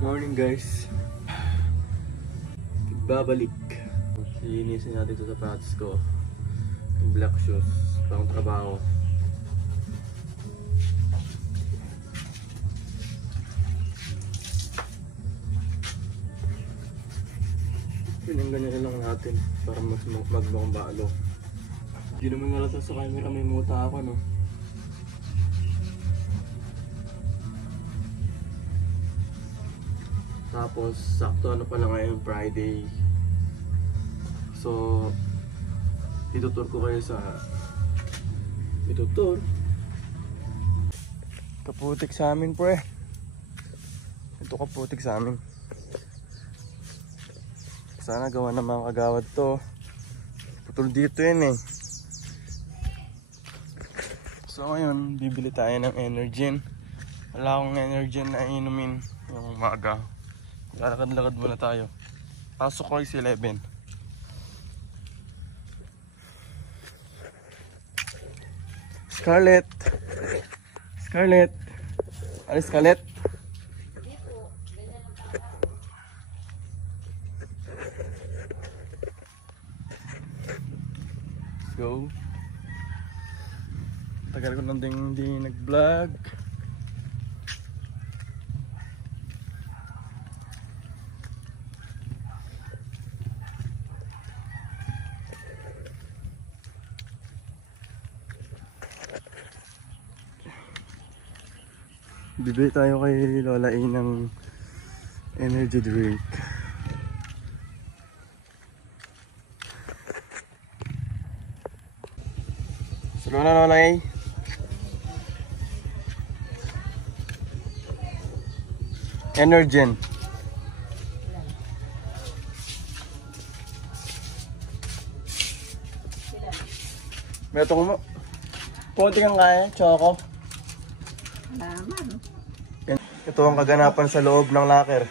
Morning guys. Babalik. Linisin natin ito sa sapatos ko. Yung black shoes. Pang trabaho. Pinangganyan lang natin para mas magmukhang balo. Hindi naman nalata sa camera, may muta ako, no? Tapos sakto ano pala ngayon, Friday. So itutur ko kayo sa kaputik sa amin, pre. Ito kaputik sa amin. Sana gawa ng mga kagawad to. Putol dito yun eh. So ngayon bibili tayo ng Energen. Wala akong Energen na inumin yung umaga. Lalakad-lakad muna tayo. Pasok ko is 11. Scarlett. Alis Scarlett. Let's go. Tagal ko nang hindi nag-vlog. Bibili tayo kay Lola A ng energy drink. Salo na Lola A. Energen. Meron mo. Konti kang kaya, choco. Ito ang kaganapan sa loob ng locker.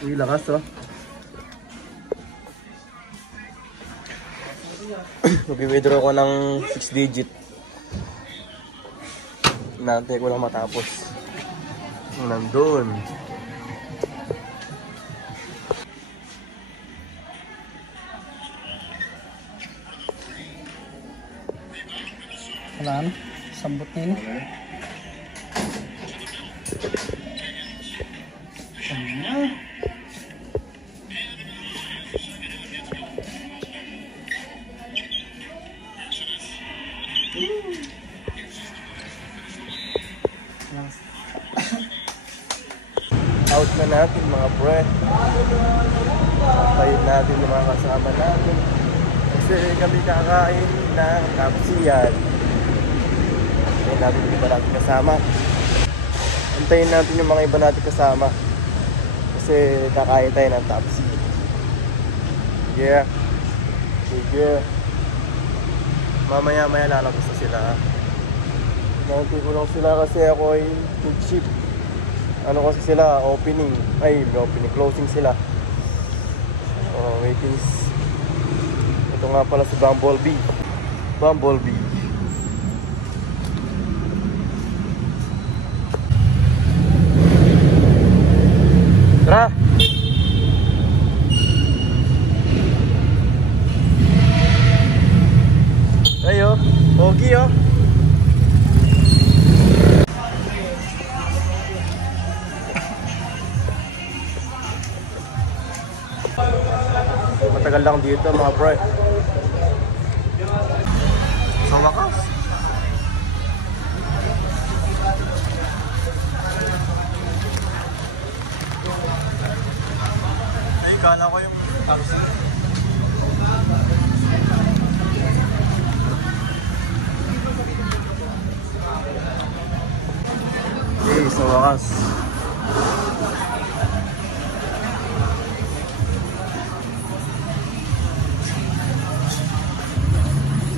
Uy, lakas oh. Mag-withdraw ko ng 6 digit. Nantay ko lang matapos. Nandun. Wala na, sambot nila. Out na natin mga pre. Pahid natin yung mga kasama natin. Kasi kami kakain ng kapsiyan. Antayin natin yung iba natin kasama. Antayin natin yung mga iba natin kasama. Kasi kakain tayo ng tapsi. Yeah. Sige. Mamaya lalabas na sila. Nanti ko lang sila kasi ako ay food ship. Ano kasi sila, opening. Ay, opening, closing sila. Waitings. Ito nga pala si Bumblebee. Tara! Ayo, pogi oh. Matagal lang dito mga bro. Sa wakas. Ay, kala ko yung taxi. Okay, sa wakas.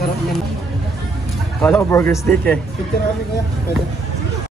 Sarap yan. Kala ko burger steak eh. Picture kami kaya. Pwede.